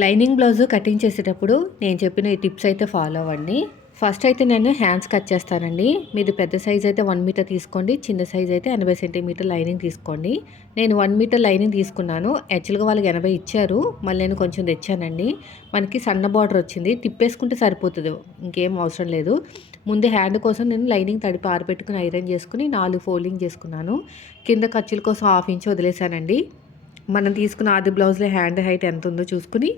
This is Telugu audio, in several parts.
లైనింగ్ బ్లౌజ్ కటింగ్ చేసేటప్పుడు నేను చెప్పిన ఈ టిప్స్ అయితే ఫాలో అవ్వండి. ఫస్ట్ అయితే నేను హ్యాండ్స్ కట్ చేస్తానండి. మీది పెద్ద సైజ్ అయితే 1 మీటర్ తీసుకోండి, చిన్న సైజ్ అయితే 80 సెంటీమీటర్ లైనింగ్ తీసుకోండి. నేను 1 మీటర్ లైనింగ్ తీసుకున్నాను. యాక్చువల్గా వాళ్ళకి 80 ఇచ్చారు, మళ్ళీ నేను కొంచెం తెచ్చానండి. మనకి సన్న బార్డర్ వచ్చింది, తిప్పేసుకుంటే సరిపోతుంది, ఇంకేం అవసరం లేదు. ముందు హ్యాండ్ కోసం నేను లైనింగ్ తడిపి ఆరబెట్టుకుని ఐరన్ చేసుకుని 4 ఫోల్డింగ్ చేసుకున్నాను. కింద ఖర్చుల కోసం 1/2 ఇంచ్ వదిలేసానండి. మనం తీసుకున్న ఆది బ్లౌజ్లో హ్యాండ్ హైట్ ఎంత ఉందో చూసుకుని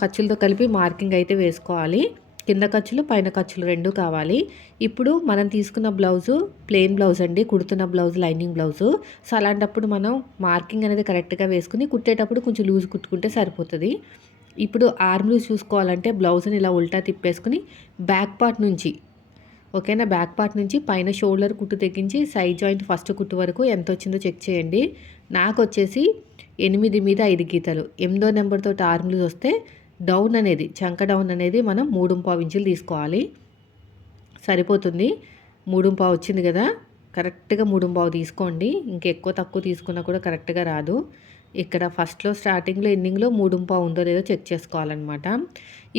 ఖర్చులతో కలిపి మార్కింగ్ అయితే వేసుకోవాలి. కింద ఖర్చులు పైన ఖర్చులు రెండు కావాలి. ఇప్పుడు మనం తీసుకున్న బ్లౌజు ప్లెయిన్ బ్లౌజ్ అండి, కుడుతున్న బ్లౌజ్ లైనింగ్ బ్లౌజు. సో అలాంటప్పుడు మనం మార్కింగ్ అనేది కరెక్ట్గా వేసుకుని కుట్టేటప్పుడు కొంచెం లూజ్ కుట్టుకుంటే సరిపోతుంది. ఇప్పుడు ఆర్మ్ లూజ్ చూసుకోవాలంటే బ్లౌజ్ని ఇలా ఉల్టా తిప్పేసుకుని బ్యాక్ పార్ట్ నుంచి, ఓకేనా, బ్యాక్ పార్ట్ నుంచి పైన షోల్డర్ కుట్టు తెగించి సైడ్ జాయింట్ ఫస్ట్ కుట్టు వరకు ఎంత వచ్చిందో చెక్ చేయండి. నాకు వచ్చేసి 8 మీద 5 గీతలు, 8వ నెంబర్తో ఆర్మ్ లూజ్ వస్తే డౌన్ అనేది చంక డౌన్ అనేది మనం 3.5 ఇంచులు తీసుకోవాలి, సరిపోతుంది. 3.5 వచ్చింది కదా, కరెక్ట్గా 3.5 తీసుకోండి. ఇంకెక్కువ తక్కువ తీసుకున్నా కూడా కరెక్ట్గా రాదు. ఇక్కడ ఫస్ట్లో స్టార్టింగ్లో ఎండింగ్లో 3.5 ఉందో లేదో చెక్ చేసుకోవాలన్నమాట.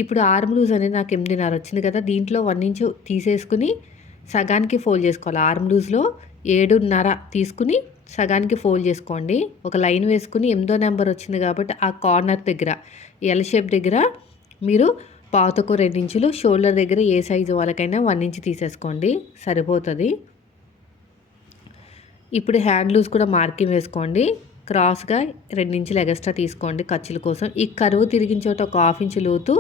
ఇప్పుడు ఆర్మ్ లూజ్ అనేది నాకు 8.5 వచ్చింది కదా, దీంట్లో 1 ఇంచు తీసేసుకుని సగానికి ఫోల్డ్ చేసుకోవాలి. ఆర్మ్ లూజ్లో 7.5 తీసుకుని సగానికి ఫోల్డ్ చేసుకోండి. ఒక లైన్ వేసుకుని 8వ నెంబర్ వచ్చింది కాబట్టి ఆ కార్నర్ దగ్గర ఎల్ షేప్ దగ్గర మీరు పావుతకు 2 ఇంచులు, షోల్డర్ దగ్గర ఏ సైజు వాళ్ళకైనా 1 ఇంచ్ తీసేసుకోండి, సరిపోతుంది. ఇప్పుడు హ్యాండ్ లూజ్ కూడా మార్కింగ్ వేసుకోండి. క్రాస్గా 2 ఇంచులు ఎగస్ట్రా తీసుకోండి ఖర్చుల కోసం. ఈ కరువు తిరిగిన చోట ఒక 1/2 ఇంచ్ లోతు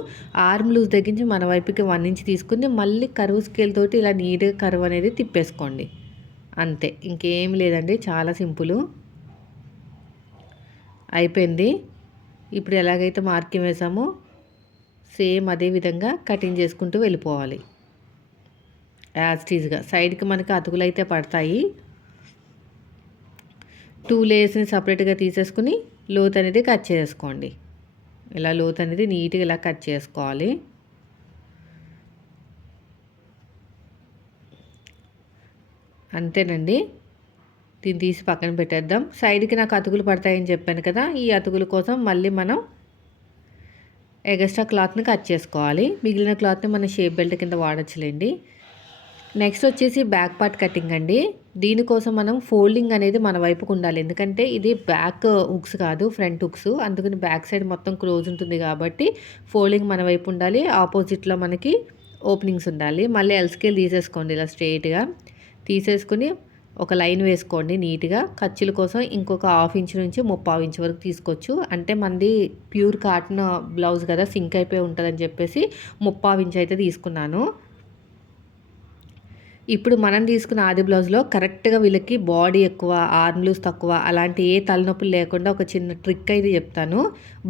ఆర్మ్ లూజ్ తగ్గించి మన వైపుకి 1 ఇంచ్ తీసుకుని మళ్ళీ కరువు స్కేల్ తోటి ఇలా నీట్గా కరువు అనేది తిప్పేసుకోండి. అంతే, ఇంకేం లేదండి, చాలా సింపుల్. అయిపోయింది. ఇప్పుడు ఎలాగైతే మార్కింగ్ వేసామో సేమ్ అదే విధంగా కటింగ్ చేసుకుంటూ వెళ్ళిపోవాలి. యాజ్ టీజ్గా సైడ్కి మనకి అతుకులు అయితే పడతాయి. 2 లేయర్స్ని సపరేట్గా తీసేసుకుని లోత్ అనేది కట్ చేసుకోండి. ఇలా లోత్ అనేది నీట్గా ఇలా కట్ చేసుకోవాలి. అంతేనండి, దీన్ని తీసి పక్కన పెట్టేద్దాం. సైడ్కి నాకు అతుకులు పడతాయని చెప్పాను కదా, ఈ అతుకుల కోసం మళ్ళీ మనం ఎగస్ట్రా క్లాత్ని కట్ చేసుకోవాలి. మిగిలిన క్లాత్ని మన షేప్ బెల్ట్ కింద వాడచ్చులేండి. నెక్స్ట్ వచ్చేసి బ్యాక్ పార్ట్ కటింగ్ అండి. దీనికోసం మనం ఫోల్డింగ్ అనేది మన వైపుకు ఉండాలి, ఎందుకంటే ఇది బ్యాక్ హుక్స్ కాదు, ఫ్రంట్ హుక్స్. అందుకని బ్యాక్ సైడ్ మొత్తం క్లోజ్ ఉంటుంది కాబట్టి ఫోల్డింగ్ మన వైపు ఉండాలి. ఆపోజిట్లో మనకి ఓపెనింగ్స్ ఉండాలి. మళ్ళీ ఎల్ స్కేల్ తీసేసుకోండి, ఇలా స్ట్రైట్గా తీసేసుకుని ఒక లైన్ వేసుకోండి నీట్గా. ఖర్చుల కోసం ఇంకొక 1/2 ఇంచ్ నుంచి 3/4 ఇంచ్ వరకు తీసుకోవచ్చు. అంటే మనది ప్యూర్ కాటన్ బ్లౌజ్ కదా, సింక్ అయిపోయి ఉంటుందని చెప్పేసి 3/4 ఇంచ్ అయితే తీసుకున్నాను. ఇప్పుడు మనం తీసుకున్న ఆది బ్లౌజ్లో కరెక్ట్గా వీళ్ళకి బాడీ ఎక్కువ, ఆర్మ్ లూజ్ తక్కువ, అలాంటి ఏ తలనొప్పులు లేకుండా ఒక చిన్న ట్రిక్ అయితే చెప్తాను.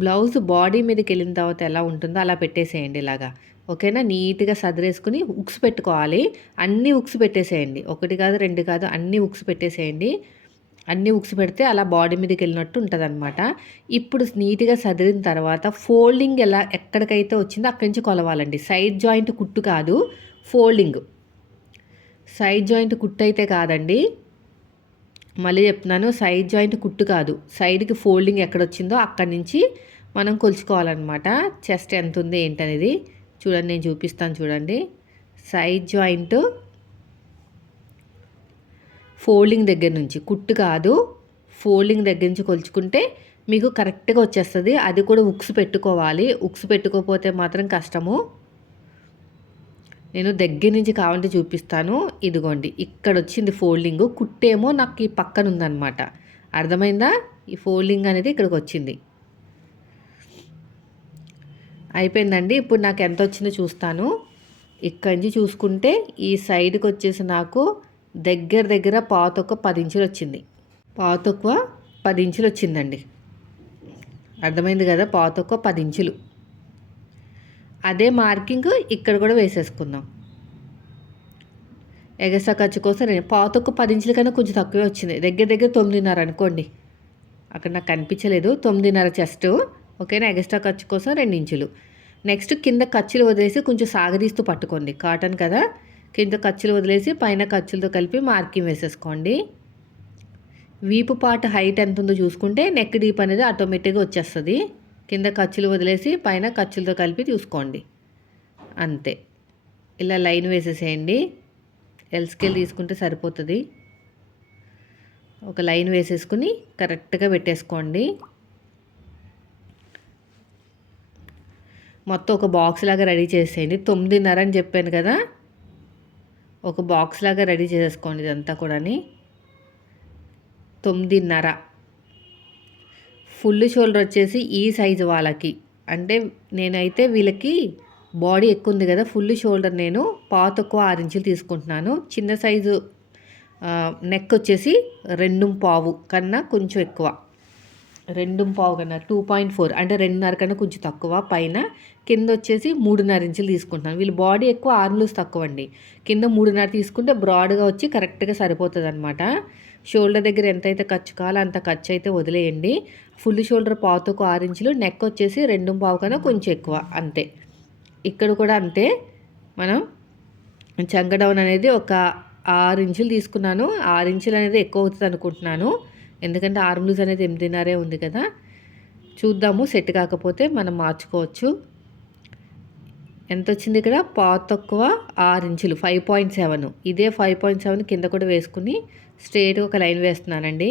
బ్లౌజ్ బాడీ మీదకి వెళ్ళిన తర్వాత ఎలా ఉంటుందో అలా పెట్టేసేయండి ఇలాగా, ఓకేనా. నీట్గా సదిరేసుకుని ఉక్స్ పెట్టుకోవాలి. అన్ని ఉక్స్ పెట్టేసేయండి, 1 కాదు 2 కాదు, అన్ని ఉక్స్ పెట్టేసేయండి. అన్ని ఉక్స్ పెడితే అలా బాడీ మీదకి వెళ్ళినట్టు ఉంటుంది అనమాట. ఇప్పుడు నీట్గా సదిరిన తర్వాత ఫోల్డింగ్ ఎలా ఎక్కడికైతే వచ్చిందో అక్కడి నుంచి కొలవాలండి. సైడ్ జాయింట్ కుట్టు కాదు, ఫోల్డింగ్. సైడ్ జాయింట్ కుట్టు అయితే కాదండి, మళ్ళీ చెప్తున్నాను, సైడ్ జాయింట్ కుట్టు కాదు, సైడ్కి ఫోల్డింగ్ ఎక్కడొచ్చిందో అక్కడి నుంచి మనం కొలుచుకోవాలన్నమాట. చెస్ట్ ఎంత ఉంది ఏంటనేది చూడండి, నేను చూపిస్తాను చూడండి. సైడ్ జాయింట్ ఫోల్డింగ్ దగ్గర నుంచి, కుట్టు కాదు, ఫోల్డింగ్ దగ్గర నుంచి కొలుచుకుంటే మీకు కరెక్ట్గా వచ్చేస్తుంది. అది కూడా ఉక్స్ పెట్టుకోవాలి, ఉక్స్ పెట్టుకోకపోతే మాత్రం కష్టము. నేను దగ్గర నుంచి కావాలంటే చూపిస్తాను. ఇదిగోండి, ఇక్కడ వచ్చింది ఫోల్డింగ్, కుట్టేమో నాకు ఈ పక్కన ఉందన్నమాట. అర్థమైందా? ఈ ఫోల్డింగ్ అనేది ఇక్కడికి వచ్చింది. అయిపోయిందండి. ఇప్పుడు నాకు ఎంత వచ్చిందో చూస్తాను. ఇక్కడి నుంచి చూసుకుంటే ఈ సైడ్కి వచ్చేసి నాకు దగ్గర పావుతక్కువ 10 ఇంచులు వచ్చింది. పావుతక్కువ 10 ఇంచులు వచ్చిందండి. అర్థమైంది కదా, పావుతక్కువ 10 ఇంచులు. అదే మార్కింగ్ ఇక్కడ కూడా వేసేసుకుందాం. ఎగస్ట్రా ఖర్చు కోసం పావుతక్కువ 10 ఇంచుల కన్నా కొంచెం తక్కువే వచ్చింది. దగ్గర 9.5 అనుకోండి, అక్కడ నాకు కనిపించలేదు. 9.5 చెస్ట్, ఓకేనా. ఎగస్ట్రా ఖర్చు కోసం 2 ఇంచులు. నెక్స్ట్ కింద ఖర్చులు వదిలేసి కొంచెం సాగదీస్తూ పట్టుకోండి, కాటన్ కదా. కింద ఖర్చులు వదిలేసి పైన ఖర్చులతో కలిపి మార్కింగ్ వేసేసుకోండి. వీపు పార్ట్ హైట్ ఎంత ఉందో చూసుకుంటే నెక్ డీప్ అనేది ఆటోమేటిక్గా వచ్చేస్తుంది. కింద ఖర్చులు వదిలేసి పైన ఖర్చులతో కలిపి చూసుకోండి. అంతే. ఇలా లైన్ వేసేసేయండి. ఎల్ స్కేల్ తీసుకుంటే సరిపోతుంది. ఒక లైన్ వేసేసుకుని కరెక్ట్గా పెట్టేసుకోండి. మొత్తం ఒక బాక్స్ లాగా రెడీ చేసేయండి. 9:30 అని చెప్పాను కదా, ఒక బాక్స్ లాగా రెడీ చేసేసుకోండి ఇదంతా కూడా. 9:30. ఫుల్ షోల్డర్ వచ్చేసి ఈ సైజు వాళ్ళకి, అంటే నేనైతే వీళ్ళకి బాడీ ఎక్కువ ఉంది కదా, ఫుల్ షోల్డర్ నేను తక్కువ 6 ఇంచులు తీసుకుంటున్నాను. చిన్న సైజు నెక్ వచ్చేసి 2.5 కన్నా కొంచెం ఎక్కువ, 2.5 కన్నా 2.4 అంటే 2.5 కన్నా కొంచెం తక్కువ. పైన కింద వచ్చేసి 3.5 ఇంచులు తీసుకుంటున్నాను. వీళ్ళు బాడీ ఎక్కువ, ఆర్మ్ లూజ్ తక్కువ అండి. కింద 3.5 తీసుకుంటే బ్రాడ్గా వచ్చి కరెక్ట్గా సరిపోతుంది అనమాట. షోల్డర్ దగ్గర ఎంతైతే ఖర్చు కావాలో అంత ఖర్చు అయితే వదిలేయండి. ఫుల్ షోల్డర్ తక్కువ 6 ఇంచులు, నెక్ వచ్చేసి 2.5 కన్నా కొంచెం ఎక్కువ, అంతే. ఇక్కడ కూడా అంతే. మనం చంక డౌన్ అనేది ఒక 6 ఇంచులు తీసుకున్నాను. 6 ఇంచులు అనేది ఎక్కువ అవుతుంది అనుకుంటున్నాను, ఎందుకంటే ఆర్మ్ లూజ్ అనేది 8.5 ఉంది కదా. చూద్దాము, సెట్ కాకపోతే మనం మార్చుకోవచ్చు. ఎంత వచ్చింది ఇక్కడ? తక్కువ 6 ఇంచులు, 5.7. ఇదే 5.7 కింద కూడా వేసుకుని స్ట్రైట్గా ఒక లైన్ వేస్తున్నానండి.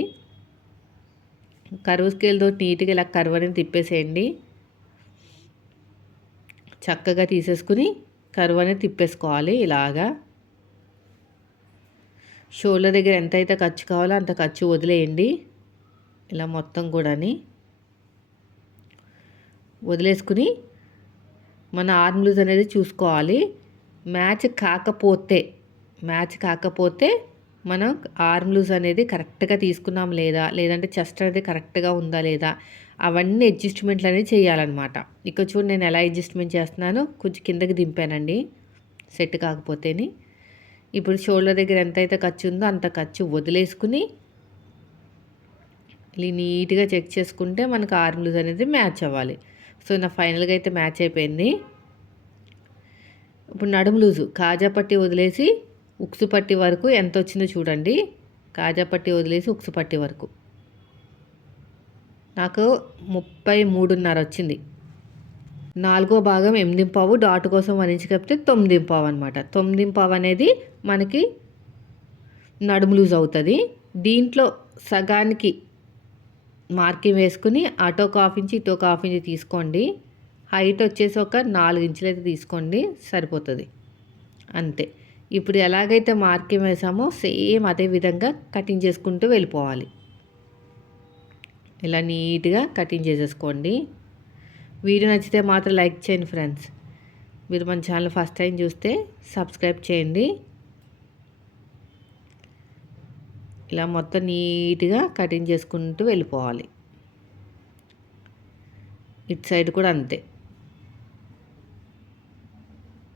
కర్వ్ స్కేల్తో నీట్గా ఇలా కర్వ్ అనేది తిప్పేసేయండి. చక్కగా తీసేసుకుని కర్వ్ అనేది తిప్పేసుకోవాలి ఇలాగా. షోల్డర్ దగ్గర ఎంతైతే ఖర్చు కావాలో అంత ఖర్చు వదిలేయండి. ఇలా మొత్తం కూడా వదిలేసుకుని మన ఆర్మ్ లూజ్ అనేది చూసుకోవాలి. మ్యాచ్ కాకపోతే మనం ఆర్మ్ లూజ్ అనేది కరెక్ట్గా తీసుకున్నాం లేదా, లేదంటే చెస్ట్ అనేది కరెక్ట్గా ఉందా లేదా, అవన్నీ అడ్జస్ట్మెంట్లు అనేది చేయాలన్నమాట. ఇక్కడ చూడు నేను ఎలా అడ్జస్ట్మెంట్ చేస్తున్నానో, కొంచెం కిందకి దింపానండి సెట్ కాకపోతేని. ఇప్పుడు షోల్డర్ దగ్గర ఎంతైతే ఖర్చు ఉందో అంత ఖర్చు వదిలేసుకుని ఇలా నీట్గా చెక్ చేసుకుంటే మనకు ఆర్మ్ లూజ్ అనేది మ్యాచ్ అవ్వాలి. సో నా ఫైనల్గా అయితే మ్యాచ్ అయిపోయింది. ఇప్పుడు నడుము లూజు కాజా పట్టి వదిలేసి ఉక్సు పట్టి వరకు ఎంత వచ్చిందో చూడండి. కాజా పట్టి వదిలేసి ఉక్సు పట్టి వరకు నాకు 33.5 వచ్చింది. 4వ భాగం 8.5, డాట్ కోసం 1 ఇంచ్ కప్పితే 9.5 అనమాట. 9.5 అనేది మనకి నడుము లూజ్ అవుతుంది. దీంట్లో సగానికి మార్కింగ్ వేసుకుని అటో ఒక 1/2 ఇంచ్, ఇటో ఒక 1/2 ఇంచ్ తీసుకోండి. హైట్ వచ్చేసి ఒక 4 ఇంచులు అయితే తీసుకోండి, సరిపోతుంది, అంతే. ఇప్పుడు ఎలాగైతే మార్కింగ్ వేసామో సేమ్ అదే విధంగా కటింగ్ చేసుకుంటూ వెళ్ళిపోవాలి. ఇలా నీట్గా కటింగ్ చేసేసుకోండి. వీడియో నచ్చితే మాత్రం లైక్ చేయండి ఫ్రెండ్స్. మీరు మన ఛానల్ ఫస్ట్ టైం చూస్తే సబ్స్క్రైబ్ చేయండి. ఇలా మొత్తం నీట్గా కటింగ్ చేసుకుంటూ వెళ్ళిపోవాలి. ఇటు సైడ్ కూడా అంతే,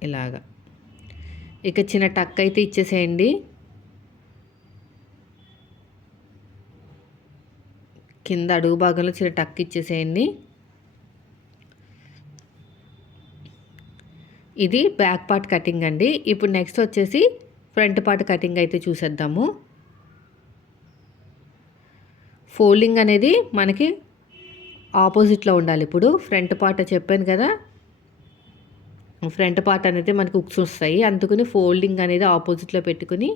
ఇలాగా. ఇక చిన్న టక్ అయితే ఇచ్చేసేయండి. కింద అడుగు భాగంలో చిన్న టక్ ఇచ్చేసేయండి. ఇది బ్యాక్ పార్ట్ కటింగ్ అండి. ఇప్పుడు నెక్స్ట్ వచ్చేసి ఫ్రంట్ పార్ట్ కటింగ్ అయితే చూసేద్దాము. ఫోల్డింగ్ అనేది మనకి ఆపోజిట్లో ఉండాలి. ఇప్పుడు ఫ్రంట్ పార్ట్ చెప్పాను కదా, ఫ్రంట్ పార్ట్ అనేది మనకి ఉక్స్ వస్తాయి, అందుకని ఫోల్డింగ్ అనేది ఆపోజిట్లో పెట్టుకుని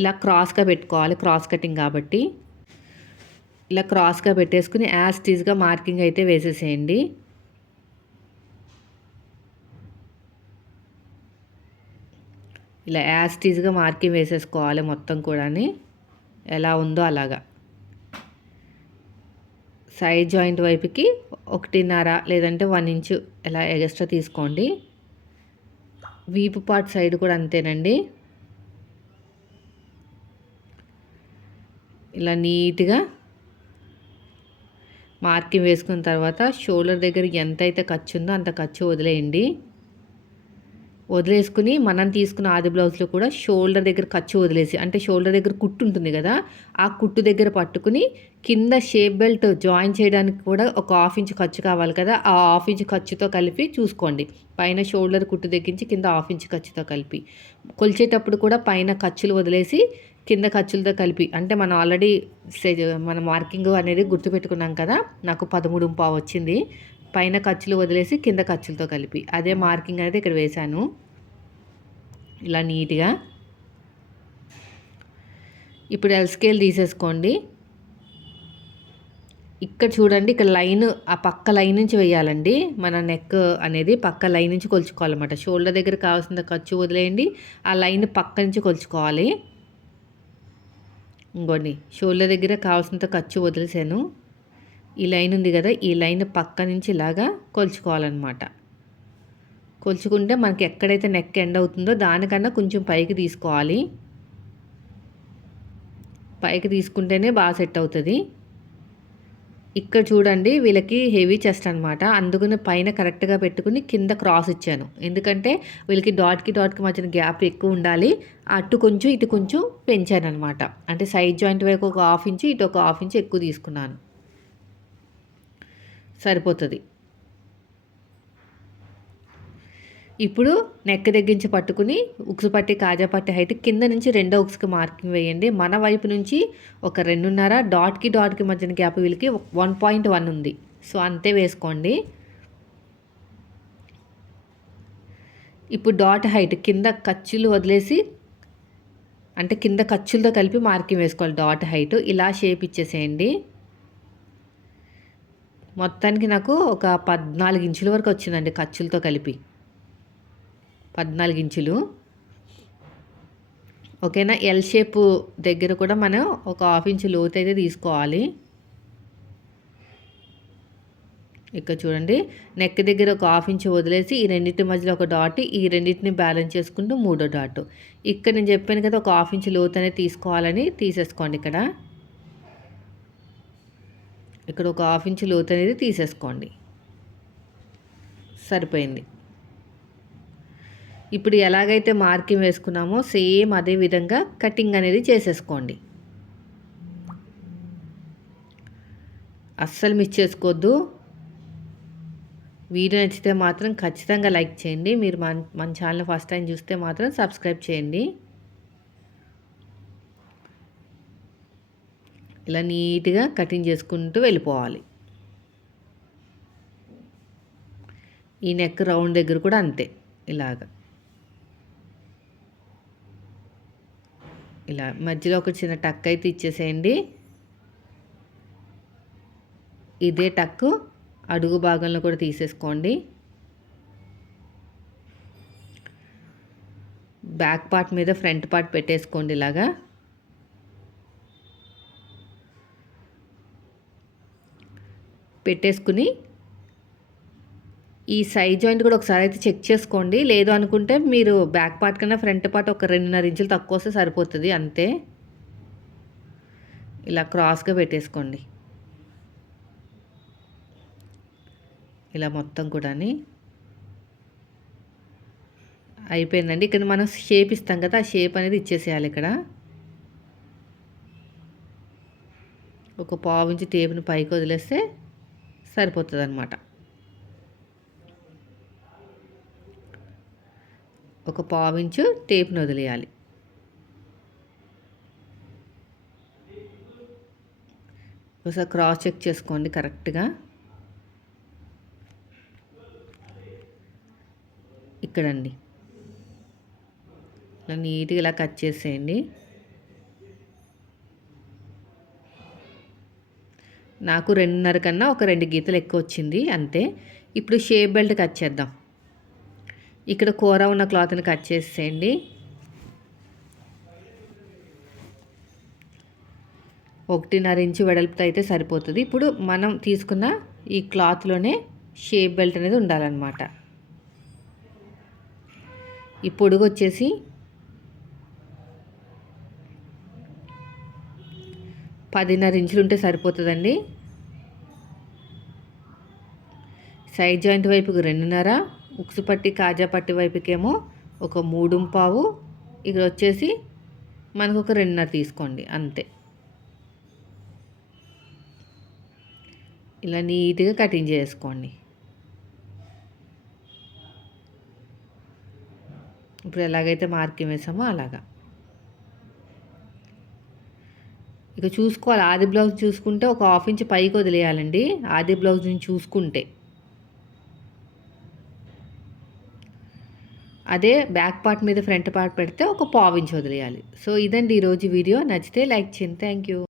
ఇలా క్రాస్గా పెట్టుకోవాలి. క్రాస్ కటింగ్ కాబట్టి ఇలా క్రాస్గా పెట్టేసుకుని యాజ్ టీజ్గా మార్కింగ్ అయితే వేసేసేయండి. ఇలా యాజ్ టీజ్గా మార్కింగ్ వేసేసుకోవాలి మొత్తం కూడా, ఎలా ఉందో అలాగా. సైడ్ జాయింట్ వైపుకి 1.5 లేదంటే 1 ఇంచు ఇలా ఎక్స్ట్రా తీసుకోండి. వీపు పార్ట్ సైడ్ కూడా అంతేనండి. ఇలా నీట్గా మార్కింగ్ వేసుకున్న తర్వాత షోల్డర్ దగ్గర ఎంతైతే ఖర్చు ఉందో అంత ఖర్చు వదిలేయండి. వదిలేసుకుని మనం తీసుకున్న ఆది బ్లౌజ్లో కూడా షోల్డర్ దగ్గర ఖర్చు వదిలేసి, అంటే షోల్డర్ దగ్గర కుట్టు ఉంటుంది కదా, ఆ కుట్టు దగ్గర పట్టుకుని కింద షేప్ బెల్ట్ జాయిన్ చేయడానికి కూడా ఒక 1/2 ఇంచ్ ఖర్చు కావాలి కదా, ఆ 1/2 ఇంచ్ ఖర్చుతో కలిపి చూసుకోండి. పైన షోల్డర్ కుట్టు దగ్గరించి కింద 1/2 ఇంచ్ ఖర్చుతో కలిపి కొలిచేటప్పుడు కూడా పైన ఖర్చులు వదిలేసి కింద ఖర్చులతో కలిపి అంటే మనం ఆల్రెడీ మన మార్కింగ్ అనేది గుర్తుపెట్టుకున్నాం కదా, నాకు 13.5 వచ్చింది. పైన ఖర్చులు వదిలేసి కింద ఖర్చులతో కలిపి అదే మార్కింగ్ అనేది ఇక్కడ వేశాను ఇలా నీట్గా. ఇప్పుడు ఎల్ స్కేల్ తీసేసుకోండి. ఇక్కడ చూడండి, ఇక్కడ లైన్ ఆ పక్క లైన్ నుంచి వేయాలండి. మన నెక్ అనేది పక్క లైన్ నుంచి కొలుచుకోవాలన్నమాట. షోల్డర్ దగ్గర కావాల్సిన ఖర్చు వదిలేయండి, ఆ లైన్ పక్క నుంచి కొలుచుకోవాలి. ఇంకోండి, షోల్డర్ దగ్గర కావాల్సినంత ఖర్చు వదిలేసాను. ఈ లైన్ ఉంది కదా, ఈ లైన్ పక్క నుంచి ఇలాగా కొలుచుకోవాలన్నమాట. కొలుచుకుంటే మనకి ఎక్కడైతే నెక్ ఎండ్ అవుతుందో దానికన్నా కొంచెం పైకి తీసుకోవాలి. పైకి తీసుకుంటేనే బాగా సెట్ అవుతుంది. ఇక్కడ చూడండి, వీళ్ళకి హెవీ చెస్ట్ అనమాట, అందుకని పైన కరెక్ట్గా పెట్టుకుని కింద క్రాస్ ఇచ్చాను. ఎందుకంటే వీళ్ళకి డాట్కి మధ్యన గ్యాప్ ఎక్కువ ఉండాలి. అటు కొంచెం ఇటు కొంచెం పెంచాను అనమాట. అంటే సైడ్ జాయింట్ వైపు ఒక 1/2 ఇంచు, ఇటు ఒక 1/2 ఇంచు ఎక్కువ తీసుకున్నాను, సరిపోతుంది. ఇప్పుడు నెక్ దగ్గరించి పట్టుకుని ఉక్సు పట్టి కాజా పట్టి హైట్ కింద నుంచి రెండో ఉక్స్కి మార్కింగ్ వేయండి. మన వైపు నుంచి ఒక 2.5, డాట్కి మధ్యన గ్యాప్ వీళ్ళకి 1.1 ఉంది. సో అంతే వేసుకోండి. ఇప్పుడు డాట్ హైట్ కింద ఖర్చులు వదిలేసి, అంటే కింద ఖర్చులతో కలిపి మార్కింగ్ వేసుకోవాలి. డాట్ హైట్ ఇలా షేప్ ఇచ్చేసేయండి. మొత్తానికి నాకు ఒక 14 ఇంచుల వరకు వచ్చిందండి ఖర్చులతో కలిపి, 14 ఇంచులు. ఓకేనా. ఎల్ షేప్ దగ్గర కూడా మనం ఒక 1/2 ఇంచు లోతు అయితే తీసుకోవాలి. ఇక్కడ చూడండి, నెక్ దగ్గర ఒక 1/2 ఇంచు వదిలేసి ఈ రెండింటి మధ్యలో ఒక డాట్, ఈ రెండింటిని బ్యాలెన్స్ చేసుకుంటూ మూడో డాట్. ఇక్కడ నేను చెప్పాను కదా ఒక 1/2 ఇంచు లోతు అనేది తీసుకోవాలని, తీసేసుకోండి. ఇక్కడ ఒక 1/2 ఇంచు లోతు అనేది తీసేసుకోండి, సరిపోయింది. ఇప్పుడు ఎలాగైతే మార్కింగ్ వేసుకున్నామో సేమ్ అదే విధంగా కటింగ్ అనేది చేసేసుకోండి. అస్సలు మిస్ చేసుకోవద్దు. వీడియో నచ్చితే మాత్రం ఖచ్చితంగా లైక్ చేయండి. మీరు మన ఛానల్ ఫస్ట్ టైం చూస్తే మాత్రం సబ్స్క్రైబ్ చేయండి. ఇలా నీట్గా కటింగ్ చేసుకుంటూ వెళ్ళిపోవాలి. ఈ నెక్ రౌండ్ దగ్గర కూడా అంతే, ఇలాగా ఇలా మధ్యలో ఒక చిన్న టక్ అయితే ఇచ్చేసేయండి. ఇదే టక్ అడుగు భాగంలో కూడా తీసేసుకోండి. బ్యాక్ పార్ట్ మీద ఫ్రంట్ పార్ట్ పెట్టేసుకోండి. ఇలాగా పెట్టేసుకుని ఈ సైడ్ జాయింట్ కూడా ఒకసారి అయితే చెక్ చేసుకోండి. లేదు అనుకుంటే మీరు బ్యాక్ పార్ట్ కన్నా ఫ్రంట్ పార్ట్ ఒక 2.5 ఇంచులు తక్కువ వస్తే సరిపోతుంది, అంతే. ఇలా క్రాస్గా పెట్టేసుకోండి, ఇలా మొత్తం కూడా అయిపోయిందండి. ఇక్కడ మనం షేప్ ఇస్తాం కదా, ఆ షేప్ అనేది ఇచ్చేసేయాలి. ఇక్కడ ఒక 1/2 ఇంచు టేప్ని పైకి వదిలేస్తే సరిపోతుంది అన్నమాట. ఒక 1/2 ఇంచు టేప్ని వదిలేయాలి. ఒకసారి క్రాస్ చెక్ చేసుకోండి కరెక్ట్గా. ఇక్కడండి ఇలా నీట్గా ఇలా కట్ చేసేయండి. నాకు 2.5 కన్నా ఒక 2 గీతలు ఎక్కువ వచ్చింది, అంతే. ఇప్పుడు షేప్ బెల్ట్ కట్ చేద్దాం. ఇక్కడ కూర ఉన్న క్లాత్ని కట్ చేసేయండి. 1.5 ఇంచు వెడల్పుతో అయితే సరిపోతుంది. ఇప్పుడు మనం తీసుకున్న ఈ క్లాత్లోనే షేప్ బెల్ట్ అనేది ఉండాలన్నమాట. ఈ పొడుగు వచ్చేసి 10.5 ఇంచులు ఉంటే సరిపోతుందండి. సైడ్ జాయింట్ వైపుకి 2.5, ఉక్సు పట్టి కాజా పట్టి వైపుకేమో ఒక 3.5, ఇక్కడ వచ్చేసి మనకు ఒక 2.5 తీసుకోండి, అంతే. ఇలా నీట్గా కటింగ్ చేసుకోండి. ఇప్పుడు ఎలాగైతే మార్కింగ్ వేసామో అలాగా ఇక చూసుకోవాలి. ఆది బ్లౌజ్ చూసుకుంటే ఒక హాఫ్ ఇంచ్ పైకి వదిలేయాలండి. ఆది బ్లౌజ్ని చూసుకుంటే. అదే బ్యాక్ పార్ట్ మీద ఫ్రంట్ పార్ట్ పెడితే ఒక పావు ఇంచ్ వదిలేయాలి. సో ఇదండి ఈరోజు వీడియో. నచ్చితే లైక్ చేయండి. Thank you.